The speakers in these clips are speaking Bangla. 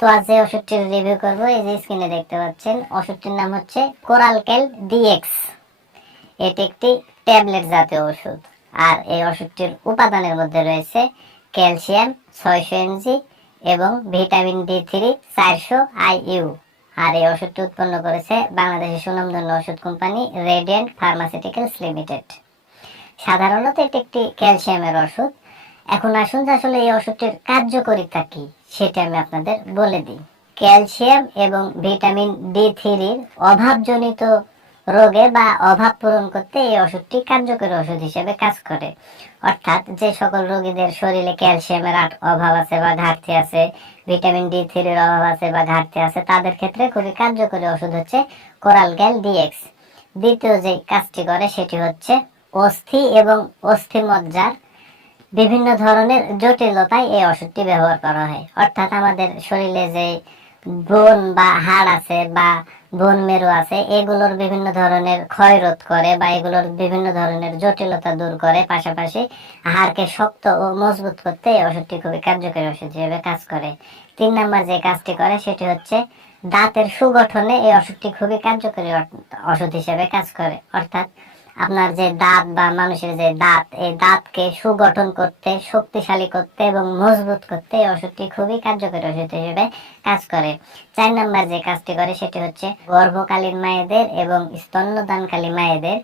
তো আজ যে ওষুধটির রিভিউ করব। এই যে স্ক্রিনে দেখতে পাচ্ছেন, ওষুধটির নাম হচ্ছে কোরালকেল ডিএক্স এটি একটি ট্যাবলেট জাতীয় ওষুধ। আর এই ওষুধটির উপাদানের মধ্যে রয়েছে ক্যালসিয়াম ছয়শো এমজি এবং ভিটামিন ডি থ্রি চারশো আইইউ। আর এই ওষুধটি উৎপন্ন করেছে বাংলাদেশের সুনামধন্য ওষুধ কোম্পানি রেডিয়েন্ট ফার্মাসিউটিক্যালস লিমিটেড সাধারণত এটি একটি ক্যালসিয়ামের ওষুধ। এখন আসুন আসলে এই ওষুধটির কার্যকারিতা কি, সেটা আমি আপনাদের বলে দিই। ক্যালসিয়াম এবং ভিটামিন ডি থ্রির অভাবজনিত রোগে বা অভাব পূরণ করতে এই ওষুধটি কার্যকরী ওষুধ হিসেবে কাজ করে। অর্থাৎ যে সকল রোগীদের শরীরে ক্যালসিয়ামের অভাব আছে বা ঘাটতি আছে, ভিটামিন ডি থ্রির অভাব আছে বা ঘাটতি আছে, তাদের ক্ষেত্রে খুবই কার্যকরী ওষুধ হচ্ছে কোরাল গ্যাল ডিএক্স দ্বিতীয় যে কাজটি করে সেটি হচ্ছে অস্থি এবং অস্থিমজ্জার বিভিন্ন ধরনের জটিলতায় এই ওষুধটি ব্যবহার করা হয়। অর্থাৎ আমাদের শরীরে যে বোন বা হাড় আছে বা বোন মেরু আছে, এগুলোর বিভিন্ন ধরনের ক্ষয় রোধ করে বা এগুলোর বিভিন্ন ধরনের জটিলতা দূর করে। পাশাপাশি হাড়কে শক্ত ও মজবুত করতে এই ওষুধটি খুবই কার্যকরী ওষুধ হিসেবে কাজ করে। তিন নম্বর যে কাজটি করে, সেটি হচ্ছে দাঁতের সুগঠনে এই ওষুধটি খুবই কার্যকরী ওষুধ হিসেবে কাজ করে। অর্থাৎ আপনার যে দাঁত বা মানুষের যে দাঁত, এই দাঁতকে সুগঠন করতে, শক্তিশালী করতে এবং মজবুত করতে এই ওষুধটি খুবই কার্যকরী ওষুধ হিসেবে কাজ করে। চার নাম্বার যে কাজটি করে সেটি হচ্ছে গর্ভকালীন মায়েদের এবং স্তন্যদানকালী মায়েদের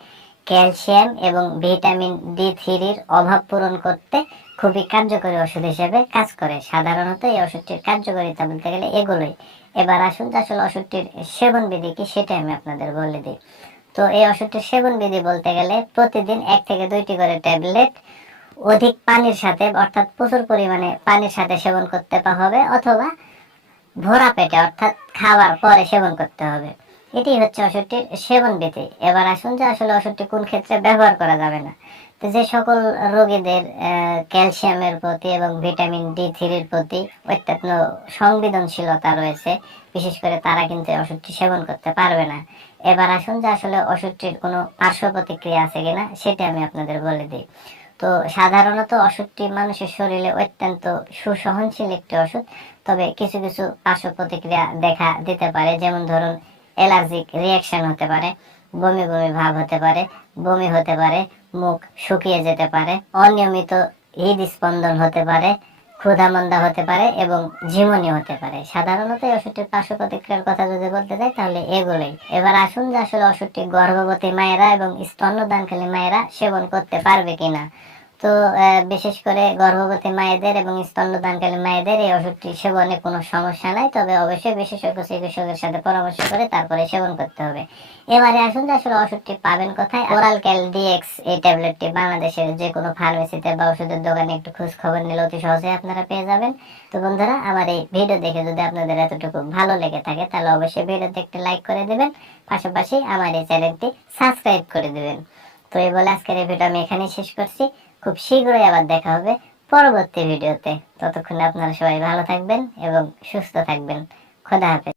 ক্যালসিয়াম এবং ভিটামিন ডি থ্রির অভাব পূরণ করতে খুবই কার্যকরী ওষুধ হিসেবে কাজ করে। সাধারণত এই ওষুধটির কার্যকারিতা বলতে গেলে এগুলোই। এবার আসুন আসলে ওষুধটির সেবন বিধি কি সেটা আমি আপনাদের বলে দিই। তো এই ওষুধটির সেবন বিধি বলতে গেলে প্রতিদিন এক থেকে দুইটি করে ট্যাবলেট, অধিক পানির সাথে, অর্থাৎ প্রচুর পরিমাণে পানির সাথে সেবন করতে হবে, অথবা ভরা পেটে, অর্থাৎ খাওয়ার পরে সেবন করতে হবে। এটি হচ্ছে ওষুধটির সেবন বিধি। এবার আসুন যে আসলে ওষুধটি কোন ক্ষেত্রে ব্যবহার করা যাবে না। যে সকল রোগীদের ক্যালসিয়ামের প্রতি এবং ভিটামিন ডি থ্রির প্রতি অত্যন্ত সংবেদনশীলতা রয়েছে, বিশেষ করে তারা কিন্তু ওষুধটি সেবন করতে পারবে না। এবার আসুন যে আসলে ওষুধটির কোনো পার্শ্ব প্রতিক্রিয়া আছে কিনা, সেটা আমি আপনাদের বলে দিই। তো সাধারণত ওষুধটি মানুষের শরীরে অত্যন্ত সুসহনশীল একটি ওষুধ, তবে কিছু কিছু পার্শ্ব প্রতিক্রিয়া দেখা দিতে পারে, যেমন ধরুন অ্যালার্জিক রিয়াকশন হতে পারে। বমি বমি ভাব হতে পারে, বমি হতে পারে, মুখ শুকিয়ে যেতে পারে, অনিয়মিত হৃদস্পন্দন হতে পারে, ক্ষুধামন্দা হতে পারে এবং ঝিমনি হতে পারে। সাধারণত এই ওষুধটির পার্শ্ব প্রতিক্রিয়ার কথা যদি বলতে চাই তাহলে এগুলোই। এবার আসুন যে আসলে ওষুধটি গর্ভবতী মায়েরা এবং স্তন্যদানকালী মায়েরা সেবন করতে পারবে কিনা। তো বিশেষ করে গর্ভবতী মায়েদের এবং স্তন্যদানকালী মায়েদের এই ওষুধটি সেবনে কোনো সমস্যা নাই। তবে অবশ্যই বিশেষজ্ঞ চিকিৎসকের সাথে পরামর্শ করে তারপরে সেবন করতে হবে। এবারে আসুন যে আসলে ওষুধটি পাবেন কোথায়। ওরাল ক্যাল ডিএক্স এই ট্যাবলেটটি বাংলাদেশের যে কোনো ফার্মেসিতে বা ওষুধের দোকানে একটু খোঁজ খবর নিলে অতি সহজে আপনারা পেয়ে যাবেন। তো বন্ধুরা, আমার এই ভিডিও দেখে যদি আপনাদের এতটুকু ভালো লেগে থাকে, তাহলে অবশ্যই ভিডিওতে একটি লাইক করে দেবেন। পাশাপাশি আমার এই চ্যানেলটি সাবস্ক্রাইব করে দেবেন। তো এই বলে আজকের এই ভিডিও আমি এখানেই শেষ করছি। খুব শীঘ্রই আবার দেখা হবে পরবর্তী ভিডিওতে। ততক্ষণে আপনারা সবাই ভালো থাকবেন এবং সুস্থ থাকবেন। খোদা হাফেজ।